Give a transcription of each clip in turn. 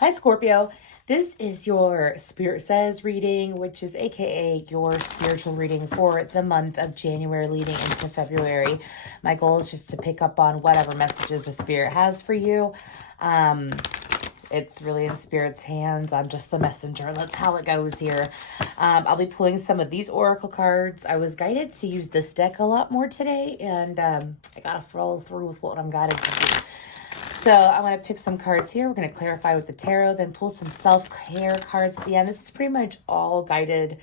Hi, Scorpio. This is your Spirit Says reading, which is AKA your spiritual reading for the month of January leading into February. My goal is just to pick up on whatever messages the Spirit has for you. It's really in Spirit's hands. I'm just the messenger. That's how it goes here. I'll be pulling some of these oracle cards. I was guided to use this deck a lot more today, and I got to follow through with what I'm guided to do. So I'm going to pick some cards here. We're going to clarify with the tarot, then pull some self-care cards at the end. This is pretty much all guided,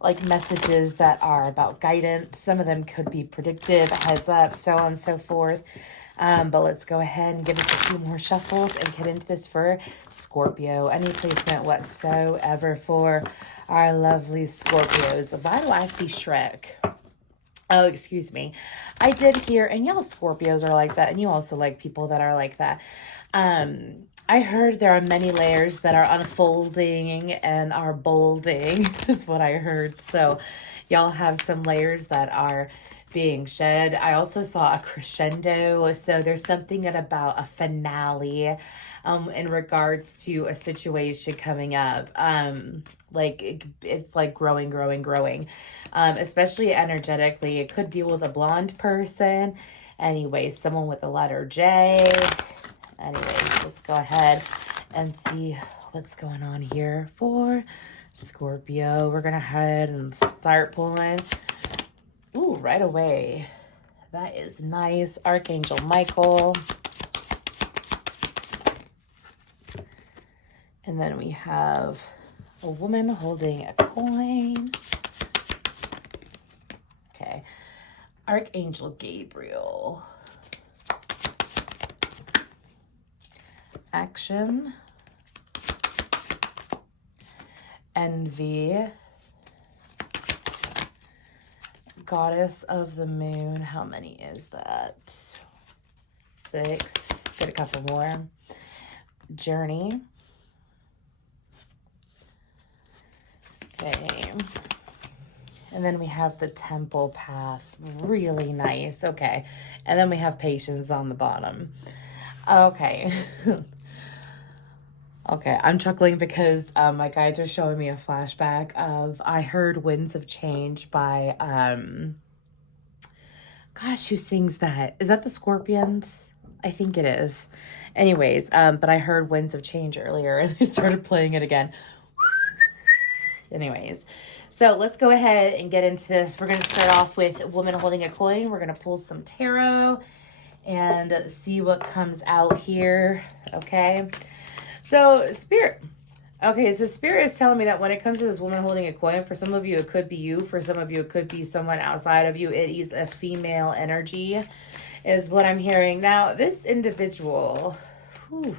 like messages that are about guidance. Some of them could be predictive, heads up, so on and so forth. But let's go ahead and give us a few more shuffles and get into this for Scorpio. Any placement whatsoever for our lovely Scorpios. Why do I see Shrek? Oh, excuse me. I did hear, and y'all Scorpios are like that, and you also like people that are like that. I heard there are many layers that are unfolding and are bolding, is what I heard. So y'all have some layers that are being shed. I also saw a crescendo. So there's something about a finale in regards to a situation coming up. Like it's like growing, especially energetically. It could deal with a blonde person. Anyways, someone with the letter J. Anyways, let's go ahead and see what's going on here for Scorpio. We're going to head and start pulling. Ooh, right away. That is nice. Archangel Michael. And then we have a woman holding a coin. Okay. Archangel Gabriel. Action. Envy. Goddess of the Moon. How many is that? 6. Get a couple more. Journey. Okay. And then we have the Temple Path. Really nice. Okay. And then we have Patience on the bottom. Okay. Okay. I'm chuckling because my guides are showing me a flashback of I heard Winds of Change by, gosh, who sings that? Is that the Scorpions? I think it is. Anyways, but I heard Winds of Change earlier and they started playing it again. Anyways, so let's go ahead and get into this. We're going to start off with a woman holding a coin. We're going to pull some tarot and see what comes out here. Okay. So Spirit. Okay. So Spirit is telling me that when it comes to this woman holding a coin, for some of you, it could be you. For some of you, it could be someone outside of you. It is a female energy is what I'm hearing. Now, this individual, whew,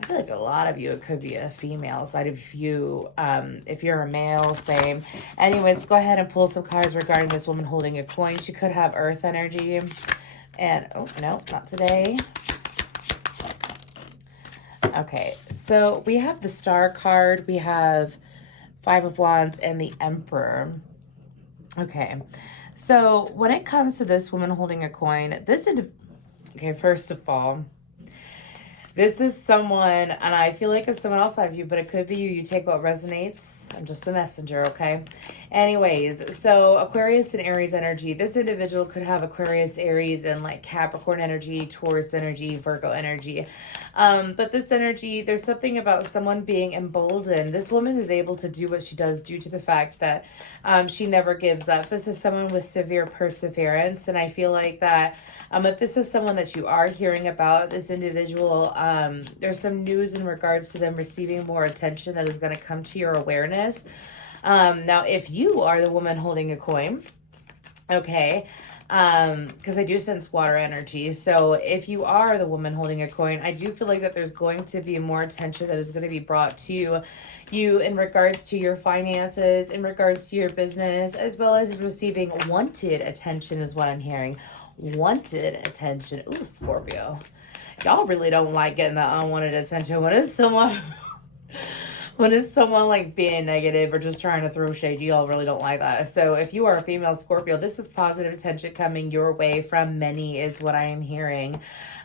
I feel like a lot of you, it could be a female side of you. If you're a male, same. Anyways, go ahead and pull some cards regarding this woman holding a coin. She could have earth energy. And, oh, no, not today. Okay, so we have the Star card. We have 5 of Wands and the Emperor. Okay, so when it comes to this woman holding a coin, okay, first of all, this is someone, and I feel like it's someone else out of you, but it could be you. You take what resonates. I'm just the messenger, okay? Anyways, so Aquarius and Aries energy. This individual could have Aquarius, Aries, and like Capricorn energy, Taurus energy, Virgo energy. But this energy, there's something about someone being emboldened. This woman is able to do what she does due to the fact that she never gives up. This is someone with severe perseverance, and I feel like that if this is someone that you are hearing about, this individual, there's some news in regards to them receiving more attention that is going to come to your awareness. Now, if you are the woman holding a coin, okay, because I do sense water energy. So if you are the woman holding a coin, I do feel like that there's going to be more attention that is going to be brought to you in regards to your finances, in regards to your business, as well as receiving wanted attention is what I'm hearing. Wanted attention. Ooh, Scorpio. Y'all really don't like getting the unwanted attention when it's someone When is someone like being negative or just trying to throw shade? You all really don't like that. So if you are a female Scorpio, this is positive attention coming your way from many is what I am hearing.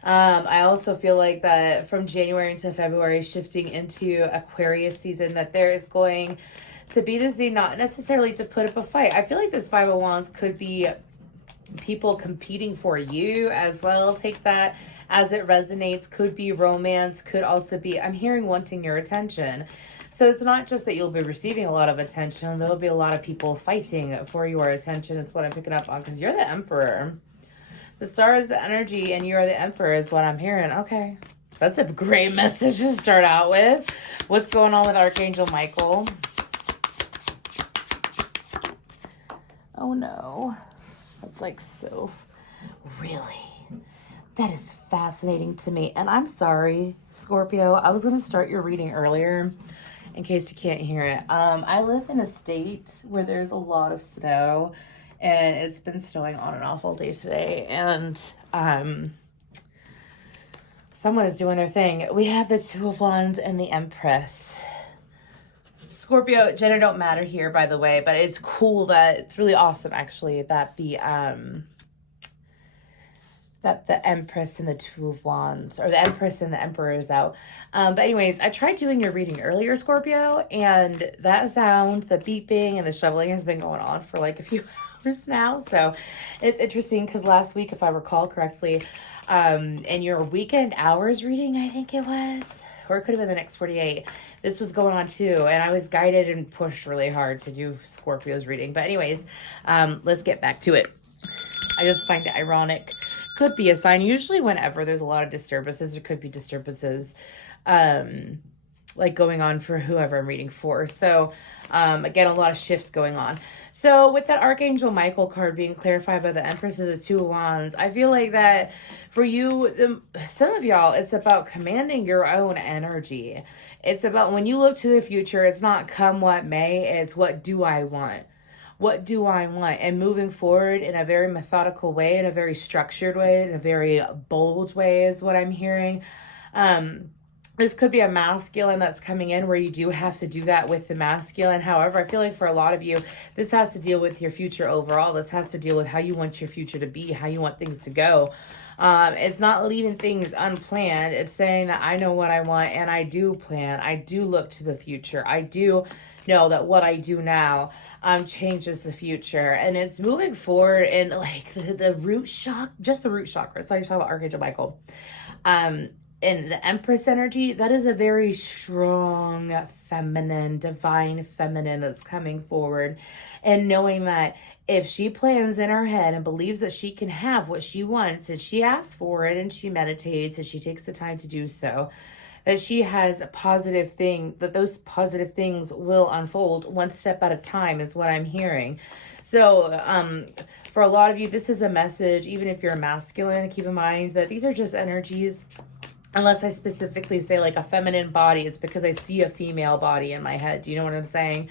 I also feel like that from January into February, shifting into Aquarius season, that there is going to be this need not necessarily to put up a fight. I feel like this Five of Wands could be people competing for you as well. Take that as it resonates. Could be romance, could also be, I'm hearing, wanting your attention. So it's not just that you'll be receiving a lot of attention. There'll be a lot of people fighting for your attention. It's what I'm picking up on, because you're the Emperor. The star is the energy and you're the Emperor is what I'm hearing. Okay. That's a great message to start out with. What's going on with Archangel Michael? Oh no. That's like so... Really? That is fascinating to me. And I'm sorry, Scorpio. I was going to start your reading earlier in case you can't hear it. I live in a state where there's a lot of snow, and it's been snowing on and off all day today. And someone is doing their thing. We have the Two of Wands and the Empress. Scorpio, gender don't matter here, by the way, but it's cool that, it's really awesome actually, that the Empress and the Two of Wands, or the Empress and the Emperor is out. But anyways, I tried doing your reading earlier, Scorpio, and that sound, the beeping and the shoveling has been going on for like a few hours now. So it's interesting because last week, if I recall correctly, in your weekend hours reading, I think it was, or it could have been the next 48, this was going on too. And I was guided and pushed really hard to do Scorpio's reading. But anyways, let's get back to it. I just find it ironic. Could be a sign. Usually whenever there's a lot of disturbances, there could be disturbances like going on for whoever I'm reading for. So again, a lot of shifts going on. So with that Archangel Michael card being clarified by the Empress of the Two of Wands, I feel like that for you, some of y'all, it's about commanding your own energy. It's about when you look to the future, it's not come what may, it's what do I want? What do I want? And moving forward in a very methodical way, in a very structured way, in a very bold way is what I'm hearing. This could be a masculine that's coming in where you do have to do that with the masculine. However, I feel like for a lot of you, this has to deal with your future overall. This has to deal with how you want your future to be, how you want things to go. It's not leaving things unplanned. It's saying that I know what I want and I do plan. I do look to the future. I do know that what I do now changes the future, and it's moving forward in like the root chakra, just the root chakra. So I talk about Archangel Michael, and the Empress energy. That is a very strong feminine, divine feminine that's coming forward, and knowing that if she plans in her head and believes that she can have what she wants, and she asks for it, and she meditates, and she takes the time to do so, that she has a positive thing, that those positive things will unfold one step at a time is what I'm hearing. So for a lot of you, this is a message, even if you're masculine, keep in mind that these are just energies. Unless I specifically say like a feminine body, it's because I see a female body in my head. Do you know what I'm saying?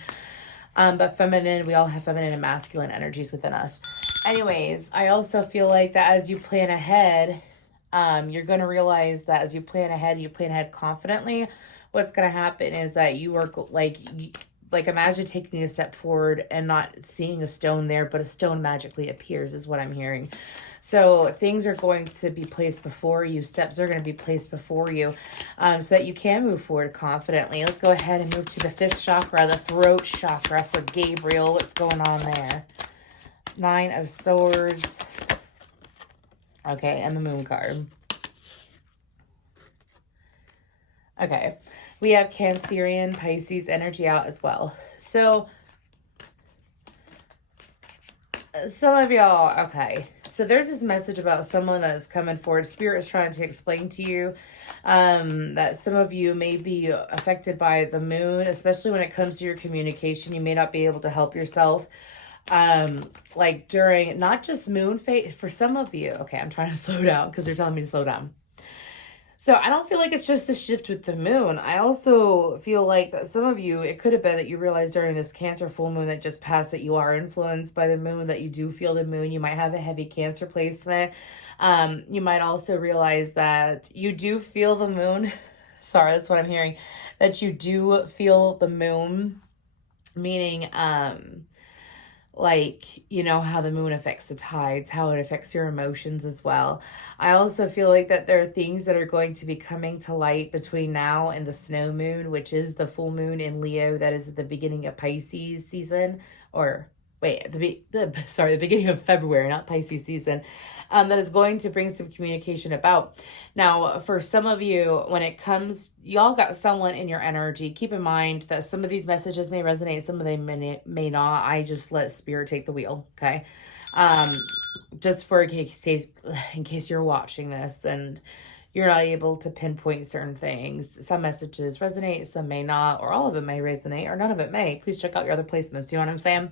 But feminine, we all have feminine and masculine energies within us. Anyways, I also feel like that as you plan ahead, you're going to realize that as you plan ahead confidently, what's going to happen is that you are like imagine taking a step forward and not seeing a stone there, but a stone magically appears is what I'm hearing. So things are going to be placed before you. Steps are going to be placed before you so that you can move forward confidently. Let's go ahead and move to the fifth chakra, the throat chakra for Gabriel. What's going on there? Nine of Swords. Okay, and the Moon card. Okay, we have Cancerian, Pisces energy out as well. So, some of y'all, okay. So there's this message about someone that's coming forward. Spirit is trying to explain to you that some of you may be affected by the moon, especially when it comes to your communication. You may not be able to help yourself. Like during not just moon phase for some of you. Okay, I'm trying to slow down because they're telling me to slow down. So I don't feel like it's just the shift with the moon. I also feel like that some of you, it could have been that you realized during this Cancer full moon that just passed that you are influenced by the moon, that you do feel the moon. You might have a heavy Cancer placement. You might also realize that you do feel the moon sorry, that's what I'm hearing, that you do feel the moon, meaning, like, you know, how the moon affects the tides, how it affects your emotions as well. I also feel like that there are things that are going to be coming to light between now and the snow moon, which is the full moon in Leo. That is at the beginning of Pisces season, or wait, the beginning of February, not Pisces season. That is going to bring some communication about. Now, for some of you, when it comes, y'all got someone in your energy. Keep in mind that some of these messages may resonate, some of them may not. I just let spirit take the wheel, okay? Just for in case you're watching this and you're not able to pinpoint certain things. Some messages resonate, some may not, or all of it may resonate, or none of it may. Please check out your other placements. You know what I'm saying?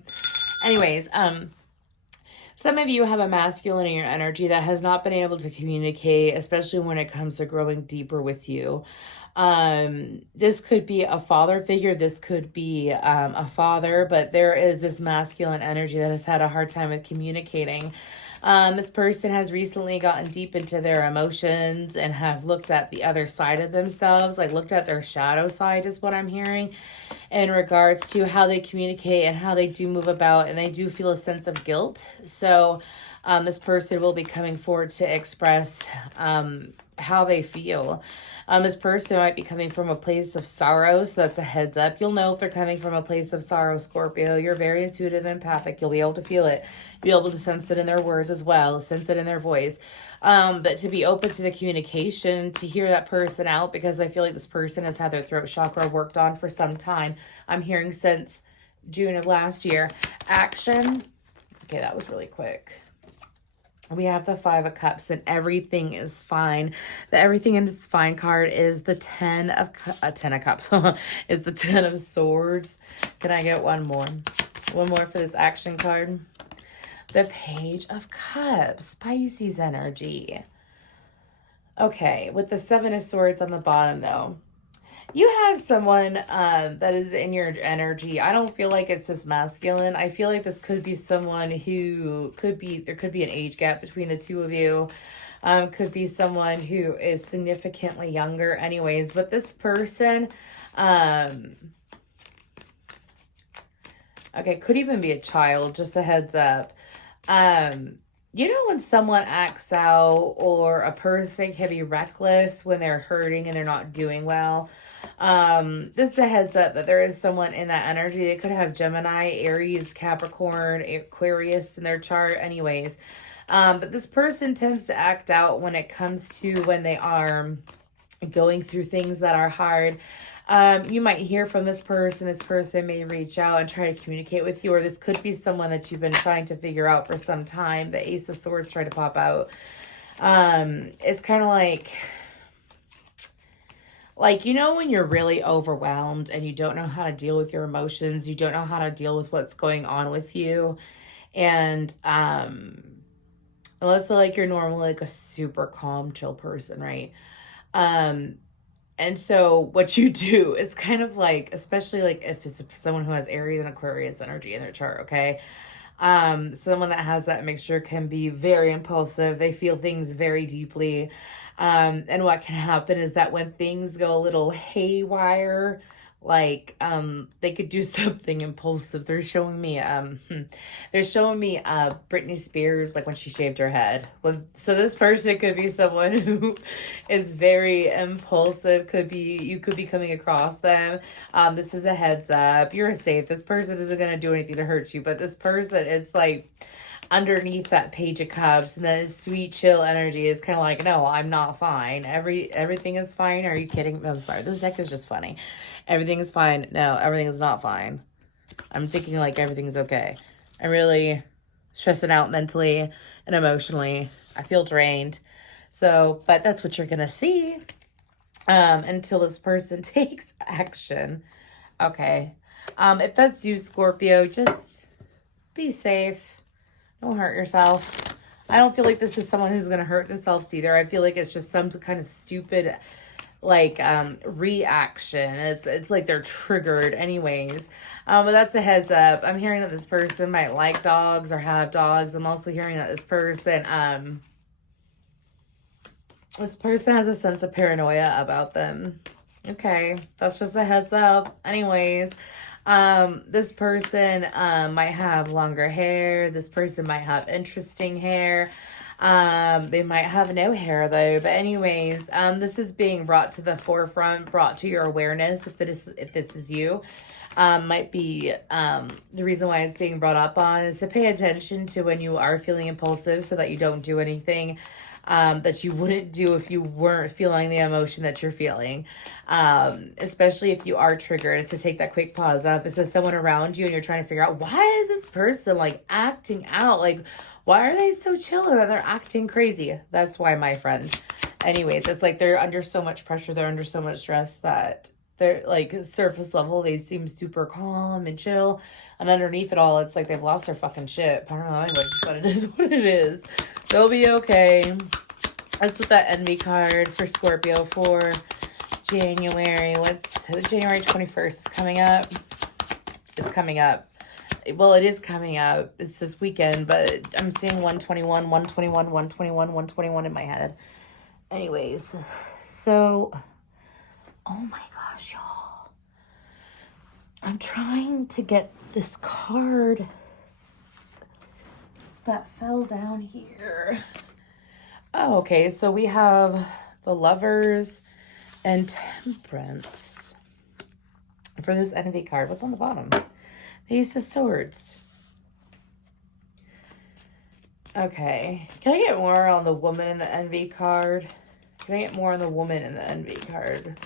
Anyways, some of you have a masculine in your energy that has not been able to communicate, especially when it comes to growing deeper with you. This could be a father figure. This could be a father, but there is this masculine energy that has had a hard time with communicating. This person has recently gotten deep into their emotions and have looked at the other side of themselves, like looked at their shadow side is what I'm hearing, in regards to how they communicate and how they do move about, and they do feel a sense of guilt. So this person will be coming forward to express how they feel. This person might be coming from a place of sorrow, so that's a heads up. You'll know if they're coming from a place of sorrow, Scorpio. You're very intuitive and empathic. You'll be able to feel it. Be able to sense it in their words as well, sense it in their voice. But to be open to the communication, to hear that person out, because I feel like this person has had their throat chakra worked on for some time. I'm hearing since June of last year. Action. Okay, that was really quick. We have the 5 of Cups and everything is fine. The everything is fine card is the 10 of Cups. Is the 10 of Swords. Can I get one more? One more for this action card. The Page of Cups. Pisces energy. Okay, with the 7 of Swords on the bottom though. You have someone that is in your energy. I don't feel like it's this masculine. I feel like this could be someone who there could be an age gap between the two of you. Could be someone who is significantly younger anyways. But this person, okay, could even be a child, just a heads up. You know when someone acts out, or a person can be reckless when they're hurting and they're not doing well. This is a heads up that there is someone in that energy. They could have Gemini, Aries, Capricorn, Aquarius in their chart anyways. But this person tends to act out when it comes to when they are going through things that are hard. You might hear from this person. This person may reach out and try to communicate with you, or this could be someone that you've been trying to figure out for some time. The Ace of Swords try to pop out. It's kind of like, you know, when you're really overwhelmed and you don't know how to deal with your emotions, you don't know how to deal with what's going on with you. And, unless like you're normally like a super calm, chill person, right? And so what you do is kind of like, especially like if it's someone who has Aries and Aquarius energy in their chart, okay? Someone that has that mixture can be very impulsive. They feel things very deeply. And what can happen is that when things go a little haywire, like, they could do something impulsive. They're showing me, Britney Spears, like when she shaved her head. Well, so this person could be someone who is very impulsive. You could be coming across them. This is a heads up. You're safe. This person isn't going to do anything to hurt you, but this person, it's like, underneath that Page of Cups and that sweet chill energy is kind of like, no, I'm not fine. Everything is fine. Are you kidding? I'm sorry. This deck is just funny. Everything is fine. No, everything is not fine. I'm thinking like everything's okay. I'm really stressing out mentally and emotionally. I feel drained. So, but that's what you're going to see until this person takes action. Okay. If that's you, Scorpio, just be safe. Don't hurt yourself. I don't feel like this is someone who's going to hurt themselves either. I feel like it's just some kind of stupid, like, reaction. It's like they're triggered anyways. But that's a heads up. I'm hearing that this person might like dogs or have dogs. I'm also hearing that this person has a sense of paranoia about them. Okay, that's just a heads up. Anyways, this person might have longer hair. This person might have interesting hair. They might have no hair though. But anyways, this is being brought to the forefront, brought to your awareness if this is you. Might be the reason why it's being brought up on is to pay attention to when you are feeling impulsive so that you don't do anything that you wouldn't do if you weren't feeling the emotion that you're feeling. Especially if you are triggered, it's to take that quick pause. If it's just someone around you and you're trying to figure out, why is this person like acting out? Like, why are they so chill and they're acting crazy? That's why, my friend. Anyways, it's like they're under so much pressure. They're under so much stress that they're like surface level. They seem super calm and chill. And underneath it all, it's like they've lost their fucking shit. Pardon my language, but it is what it is. They'll be okay. That's what that envy card for Scorpio for January. What's January 21st is coming up. It's coming up. Well, it is coming up. It's this weekend, but I'm seeing 121, 121, 121, 121 in my head. Anyways, so, oh my gosh, y'all. I'm trying to get this card that fell down here. Oh, okay. So we have the Lovers and Temperance for this envy card. What's on the bottom? The Ace of Swords. Okay. Can I get more on the woman in the envy card? Can I get more on the woman in the envy card?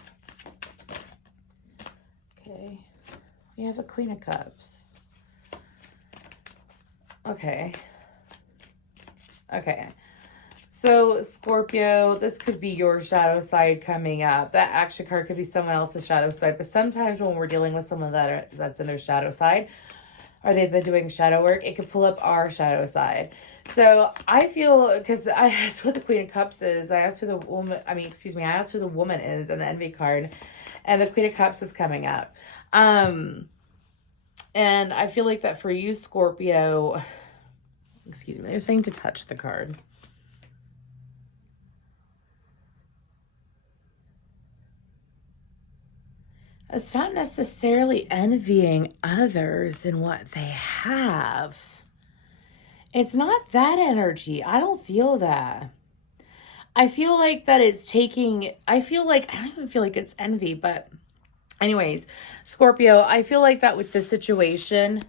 Okay. We have the Queen of Cups. Okay. Okay. So, Scorpio, this could be your shadow side coming up. That action card could be someone else's shadow side. But sometimes when we're dealing with someone that's in their shadow side, or they've been doing shadow work, it could pull up our shadow side. So, I feel, because I asked what the Queen of Cups is. I asked who the woman, I asked who the woman is in the envy card. And the Queen of Cups is coming up. And I feel like that for you, Scorpio, they're saying to touch the card. It's not necessarily envying others and what they have. It's not that energy. I don't feel that. I feel like that it's taking, I don't even feel like it's envy, but anyways, Scorpio, I feel like that with this situation,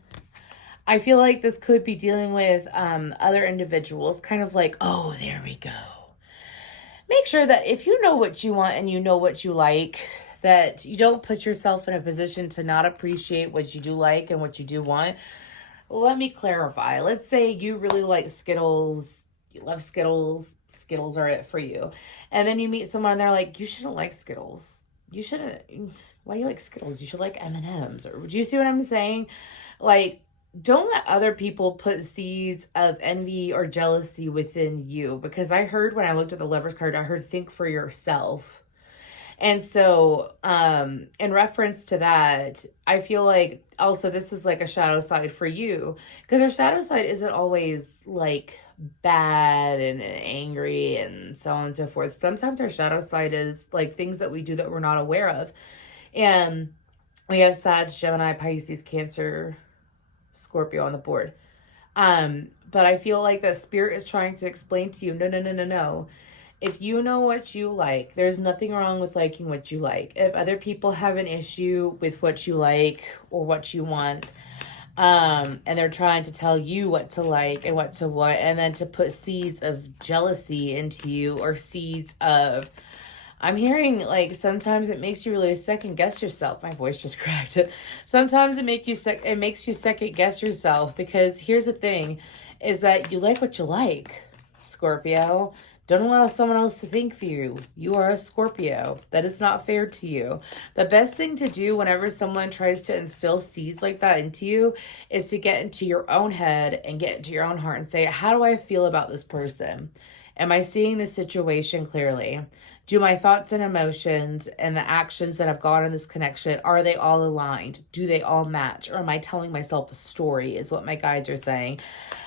I feel like this could be dealing with other individuals, kind of like, oh, there we go. Make sure that if you know what you want and you know what you like, that you don't put yourself in a position to not appreciate what you do like and what you do want. Let me clarify. Let's say you really like Skittles. You love Skittles. Skittles are it for you. And then you meet someone and they're like, you shouldn't like Skittles. You shouldn't. Why do you like Skittles? You should like M&Ms. Or do you see what I'm saying? Like, don't let other people put seeds of envy or jealousy within you. Because I heard when I looked at the Lover's card, I heard think for yourself. And so, in reference to that, I feel like also this is like a shadow side for you, because our shadow side isn't always like bad and angry and so on and so forth. Sometimes our shadow side is like things that we do that we're not aware of. And we have Sag, Gemini, Pisces, Cancer, Scorpio on the board. But I feel like the spirit is trying to explain to you, no. If you know what you like, there's nothing wrong with liking what you like. If other people have an issue with what you like or what you want, and they're trying to tell you what to like and what to want, and then to put seeds of jealousy into you or seeds of, I'm hearing like sometimes it makes you really second guess yourself. My voice just cracked. Sometimes it makes you second guess yourself, because here's the thing, is that you like what you like, Scorpio. Don't allow someone else to think for you. You are a Scorpio. That is not fair to you. The best thing to do whenever someone tries to instill seeds like that into you is to get into your own head and get into your own heart and say, how do I feel about this person? Am I seeing the situation clearly? Do my thoughts and emotions and the actions that have gone in this connection, are they all aligned? Do they all match? Or am I telling myself a story, is what my guides are saying.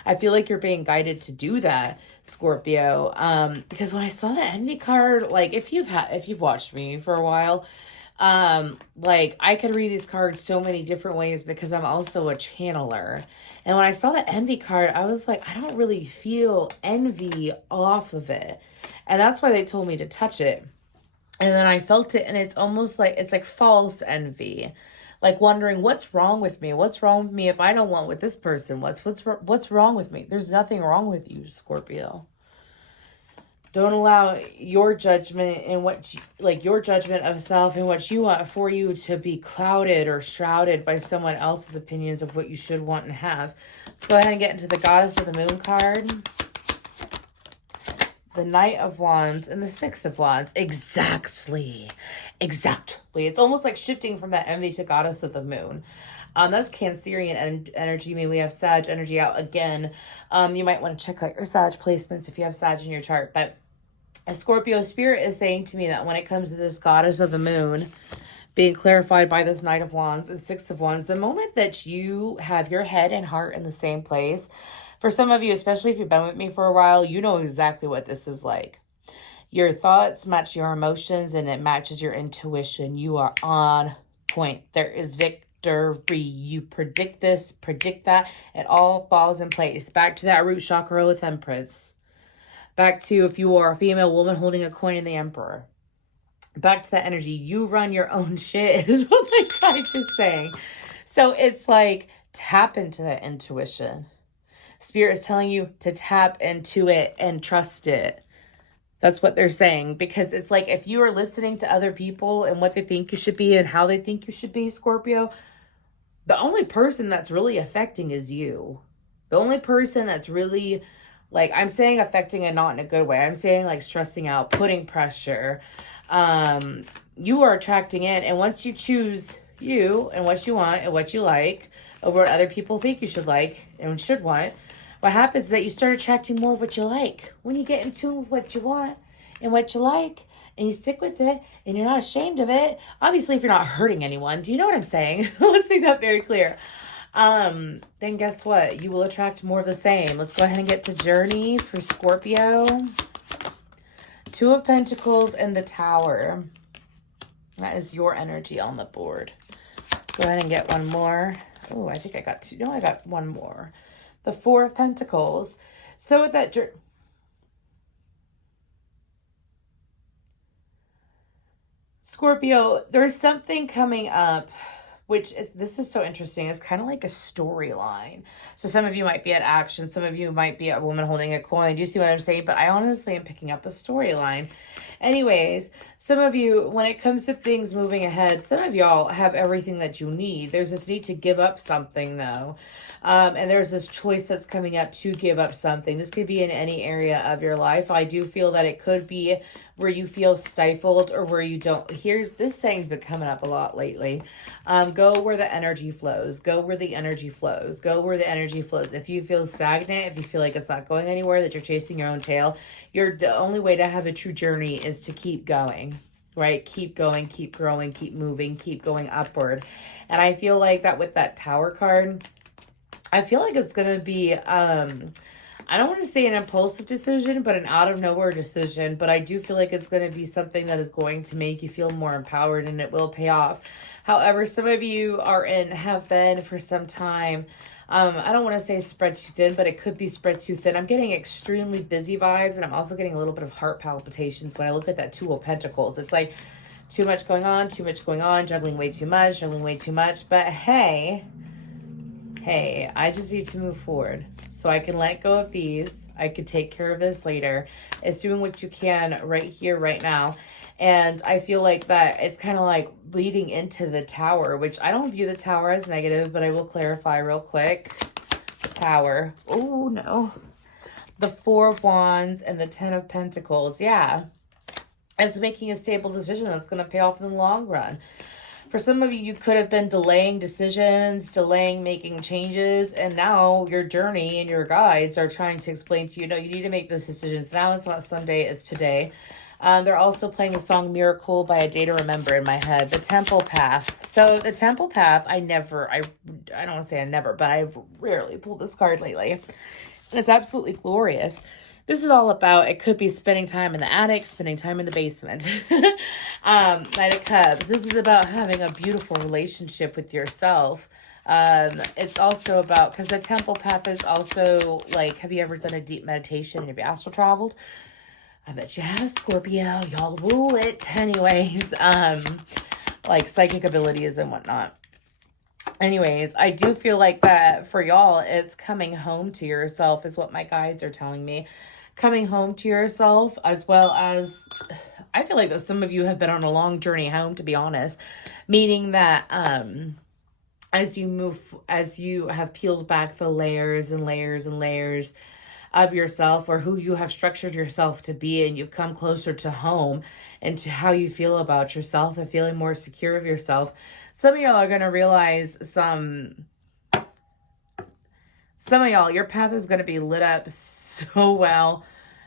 I feel like you're being guided to do that, Scorpio. Because when I saw the envy card, like if you've watched me for a while, Like I could read these cards so many different ways because I'm also a channeler. And when I saw the envy card, I was like, I don't really feel envy off of it. And that's why they told me to touch it. And then I felt it, and it's almost like it's like false envy. Like wondering what's wrong with me? What's wrong with me if I don't want with this person? What's wrong with me? There's nothing wrong with you, Scorpio. Don't allow your judgment and your judgment of self and what you want for you to be clouded or shrouded by someone else's opinions of what you should want and have. Let's go ahead and get into the Goddess of the Moon card. The Knight of Wands and the Six of Wands. Exactly. It's almost like shifting from that envy to Goddess of the Moon. That's Cancerian energy. Maybe we have Sag energy out again. You might want to check out your Sag placements if you have Sag in your chart. But a Scorpio spirit is saying to me that when it comes to this Goddess of the Moon being clarified by this Knight of Wands and Six of Wands, the moment that you have your head and heart in the same place, for some of you, especially if you've been with me for a while, you know exactly what this is like. Your thoughts match your emotions and it matches your intuition. You are on point. There is victory. You predict this, predict that. It all falls in place. Back to that root chakra with Empress. Back to if you are a female woman holding a coin in the Emperor. Back to that energy. You run your own shit is what my guide is saying. So it's like tap into that intuition. Spirit is telling you to tap into it and trust it. That's what they're saying. Because it's like if you are listening to other people and what they think you should be and how they think you should be, Scorpio, the only person that's really affecting is you. The only person that's really, like, I'm saying affecting and not in a good way. I'm saying like stressing out, putting pressure. You are attracting in. And once you choose you and what you want and what you like over what other people think you should like and should want, what happens is that you start attracting more of what you like. When you get in tune with what you want and what you like, and you stick with it, and you're not ashamed of it. Obviously, if you're not hurting anyone. Do you know what I'm saying? Let's make that very clear. Then guess what? You will attract more of the same. Let's go ahead and get to Journey for Scorpio. Two of Pentacles and the Tower. That is your energy on the board. Let's go ahead and get one more. Oh, I think I got two. No, I got one more. The Four of Pentacles. So with that Scorpio, there's something coming up, this is so interesting. It's kind of like a storyline. So some of you might be at action. Some of you might be a woman holding a coin. Do you see what I'm saying? But I honestly am picking up a storyline. Anyways, some of you, when it comes to things moving ahead, some of y'all have everything that you need. There's this need to give up something though. And there's this choice that's coming up to give up something. This could be in any area of your life. I do feel that it could be where you feel stifled or where you don't. This saying's been coming up a lot lately. Go where the energy flows. Go where the energy flows. Go where the energy flows. If you feel stagnant, if you feel like it's not going anywhere, that you're chasing your own tail, the only way to have a true journey is to keep going. Right? Keep going, keep growing, keep moving, keep going upward. And I feel like that with that Tower card, I feel like it's going to be, I don't want to say an impulsive decision, but an out of nowhere decision. But I do feel like it's going to be something that is going to make you feel more empowered and it will pay off. However, some of you have been for some time. I don't want to say spread too thin, but it could be spread too thin. I'm getting extremely busy vibes, and I'm also getting a little bit of heart palpitations when I look at that Two of Pentacles. It's like too much going on, juggling way too much. But hey, I just need to move forward so I can let go of these. I could take care of this later. It's doing what you can right here, right now. And I feel like that it's kind of like leading into the Tower, which I don't view the Tower as negative, but I will clarify real quick. Tower. Oh, no. The Four of Wands and the Ten of Pentacles. Yeah. It's making a stable decision that's going to pay off in the long run. For some of you, you could have been delaying decisions, delaying making changes, and now your journey and your guides are trying to explain to you, no, you need to make those decisions. Now it's not Sunday, it's today. They're also playing the song Miracle by A Day to Remember in my head. The Temple Path. So the Temple Path, I don't want to say I never, but I've rarely pulled this card lately. And it's absolutely glorious This is all about, it could be spending time in the attic, spending time in the basement. Knight of Cups. This is about having a beautiful relationship with yourself. It's also about, because the temple path is also like, have you ever done a deep meditation? Have you astral traveled? I bet you have, Scorpio. Y'all rule it. Anyways, like psychic abilities and whatnot. Anyways, I do feel like that for y'all, it's coming home to yourself is what my guides are telling me. Coming home to yourself, as well as, I feel like that some of you have been on a long journey home, to be honest. Meaning that as you have peeled back the layers and layers and layers of yourself, or who you have structured yourself to be, and you've come closer to home and to how you feel about yourself and feeling more secure of yourself, some of y'all are going to realize some of y'all, your path is going to be lit up so well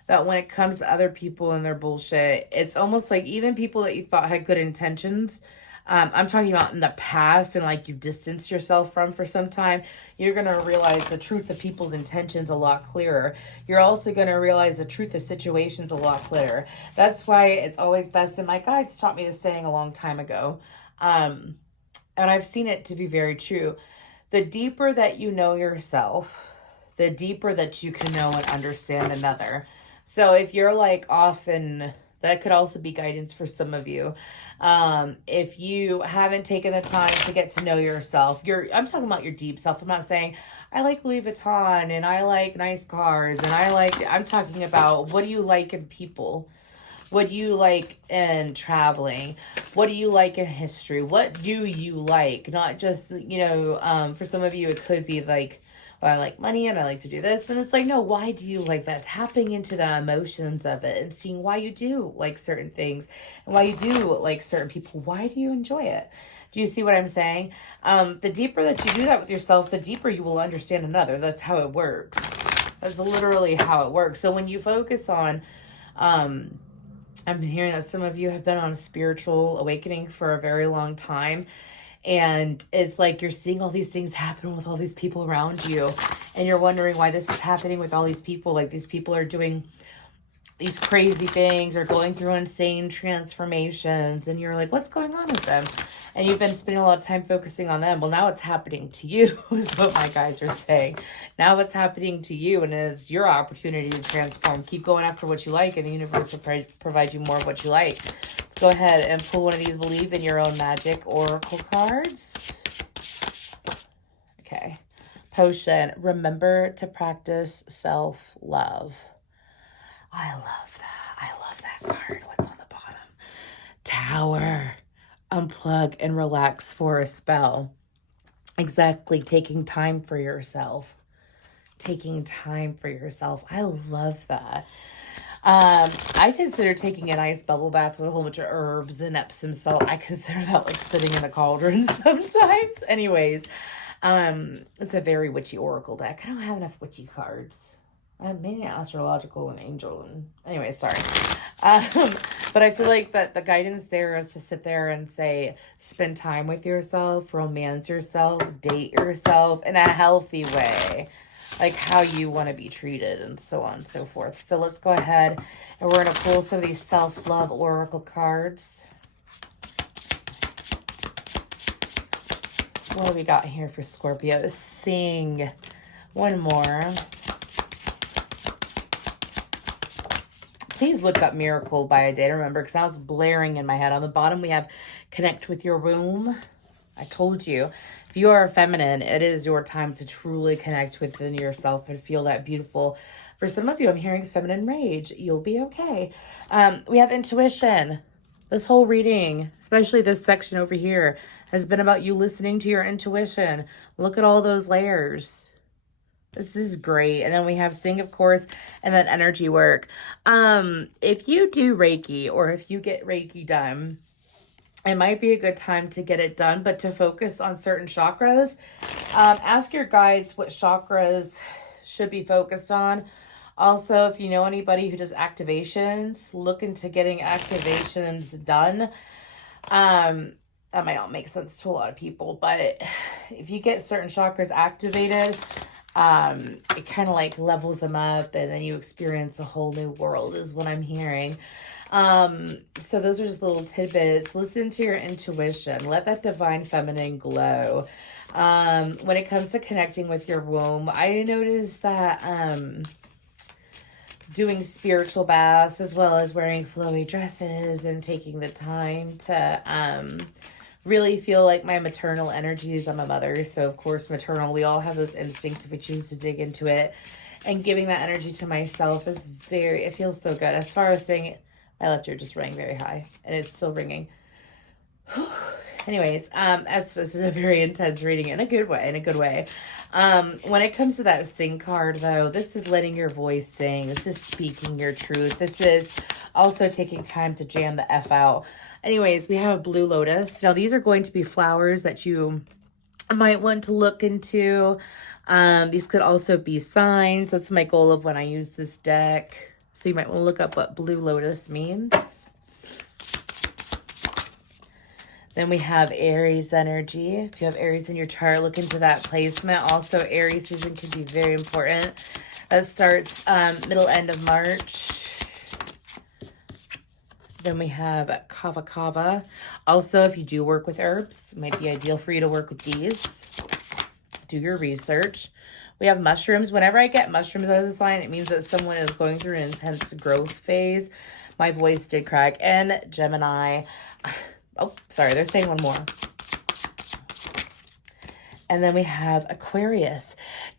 that when it comes to other people and their bullshit, it's almost like even people that you thought had good intentions, I'm talking about in the past and like you've distanced yourself from for some time, you're going to realize the truth of people's intentions a lot clearer. You're also going to realize the truth of situations a lot clearer. That's why it's always best, and my guides taught me this saying a long time ago, and I've seen it to be very true. The deeper that you know yourself, the deeper that you can know and understand another. So if you're like often, that could also be guidance for some of you. If you haven't taken the time to get to know yourself, I'm talking about your deep self. I'm not saying I like Louis Vuitton and I like nice cars and I'm talking about, what do you like in people? What do you like in traveling? What do you like in history? What do you like? Not just, for some of you, it could be like, well, I like money and I like to do this. And it's like, no, why do you like that? Tapping into the emotions of it and seeing why you do like certain things and why you do like certain people. Why do you enjoy it? Do you see what I'm saying? The deeper that you do that with yourself, the deeper you will understand another. That's how it works. That's literally how it works. So when you focus on, I'm hearing that some of you have been on a spiritual awakening for a very long time. And it's like you're seeing all these things happen with all these people around you. And you're wondering why this is happening with all these people. Like these people are doing these crazy things or going through insane transformations. And you're like, what's going on with them? And you've been spending a lot of time focusing on them. Well, now it's happening to you is what my guides are saying. Now it's happening to you, and it's your opportunity to transform. Keep going after what you like, and the universe will provide you more of what you like. Let's go ahead and pull one of these Believe in Your Own Magic Oracle cards. Okay. Potion. Remember to practice self-love. I love that. I love that card. What's on the bottom? Tower. Unplug and relax for a spell. Exactly. Taking time for yourself. Taking time for yourself. I love that. I consider taking a nice bubble bath with a whole bunch of herbs and Epsom salt. I consider that like sitting in the cauldron sometimes. Anyways, it's a very witchy oracle deck. I don't have enough witchy cards. I'm mainly astrological and angel. And anyway, sorry. But I feel like that the guidance there is to sit there and say, spend time with yourself, romance yourself, date yourself in a healthy way, like how you want to be treated and so on and so forth. So let's go ahead and we're going to pull some of these self-love oracle cards. What do we got here for Scorpio? Sing. One more. Please look up Miracle by a Day to Remember, because now it's blaring in my head. On the bottom, we have Connect with Your Womb. I told you, if you are feminine, it is your time to truly connect within yourself and feel that beautiful. For some of you, I'm hearing feminine rage. You'll be okay. We have intuition. This whole reading, especially this section over here, has been about you listening to your intuition. Look at all those layers. This is great. And then we have Sing, of course, and then energy work. If you do Reiki or if you get Reiki done, it might be a good time to get it done, but to focus on certain chakras. Ask your guides what chakras should be focused on. Also, if you know anybody who does activations, look into getting activations done. That might not make sense to a lot of people, but if you get certain chakras activated, It kind of like levels them up, and then you experience a whole new world is what I'm hearing. So those are just little tidbits. Listen to your intuition. Let that divine feminine glow. When it comes to connecting with your womb, I noticed that doing spiritual baths as well as wearing flowy dresses and taking the time to really feel like my maternal energies. I'm a mother, so of course maternal, we all have those instincts if we choose to dig into it. And giving that energy to myself is it feels so good. As far as saying it, my left ear just rang very high and it's still ringing. Anyways, as this is a very intense reading in a good way. When it comes to that sing card though, this is letting your voice sing. This is speaking your truth. This is also taking time to jam the F out. Anyways, we have Blue Lotus. Now these are going to be flowers that you might want to look into. These could also be signs. That's my goal of when I use this deck. So you might want to look up what Blue Lotus means. Then we have Aries energy. If you have Aries in your chart, look into that placement. Also, Aries season can be very important. That starts end of March. Then we have Kava Kava. Also, if you do work with herbs, it might be ideal for you to work with these. Do your research. We have mushrooms. Whenever I get mushrooms as a sign, it means that someone is going through an intense growth phase. My voice did crack. And Gemini. Oh, sorry, they're saying one more. And then we have Aquarius.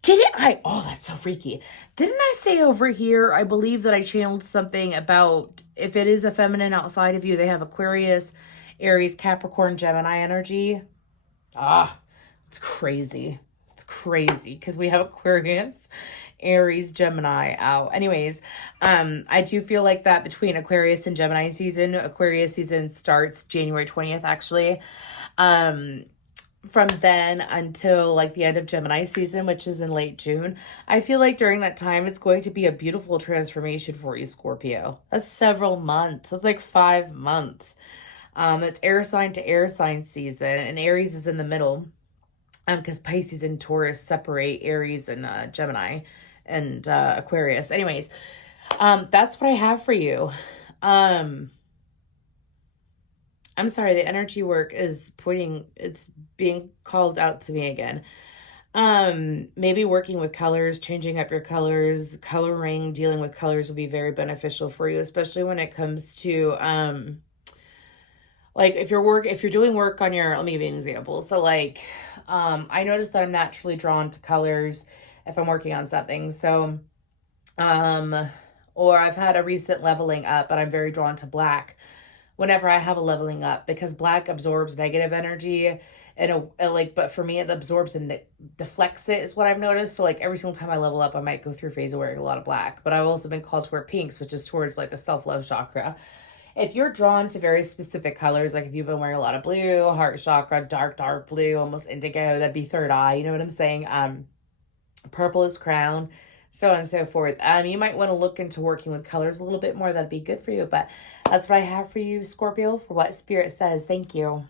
Oh, that's so freaky. Didn't I say over here, I believe that I channeled something about if it is a feminine outside of you, they have Aquarius, Aries, Capricorn, Gemini energy. It's crazy. It's crazy because we have Aquarius, Aries, Gemini out. Anyways, I do feel like that between Aquarius and Gemini season. Aquarius season starts January 20th, actually. From then until like the end of Gemini season, which is in late June, I feel like during that time, it's going to be a beautiful transformation for you, Scorpio. That's several months. It's like 5 months. It's air sign to air sign season, and Aries is in the middle. Because Pisces and Taurus separate Aries and Gemini and Aquarius. Anyways, that's what I have for you. I'm sorry, the energy work is it's being called out to me again. Maybe working with colors, changing up your colors, coloring, dealing with colors will be very beneficial for you, especially when it comes to, like if you're doing work on let me give you an example. So like, I noticed that I'm naturally drawn to colors if I'm working on something. So, or I've had a recent leveling up, but I'm very drawn to black whenever I have a leveling up because black absorbs negative energy but for me, it absorbs and deflects it is what I've noticed. So like every single time I level up, I might go through a phase of wearing a lot of black, but I've also been called to wear pinks, which is towards like the self-love chakra. If you're drawn to very specific colors, like if you've been wearing a lot of blue, heart chakra, dark blue, almost indigo, that'd be third eye. You know what I'm saying? Purple is crown, so on and so forth. You might want to look into working with colors a little bit more. That'd be good for you. But that's what I have for you, Scorpio, for what Spirit says. Thank you.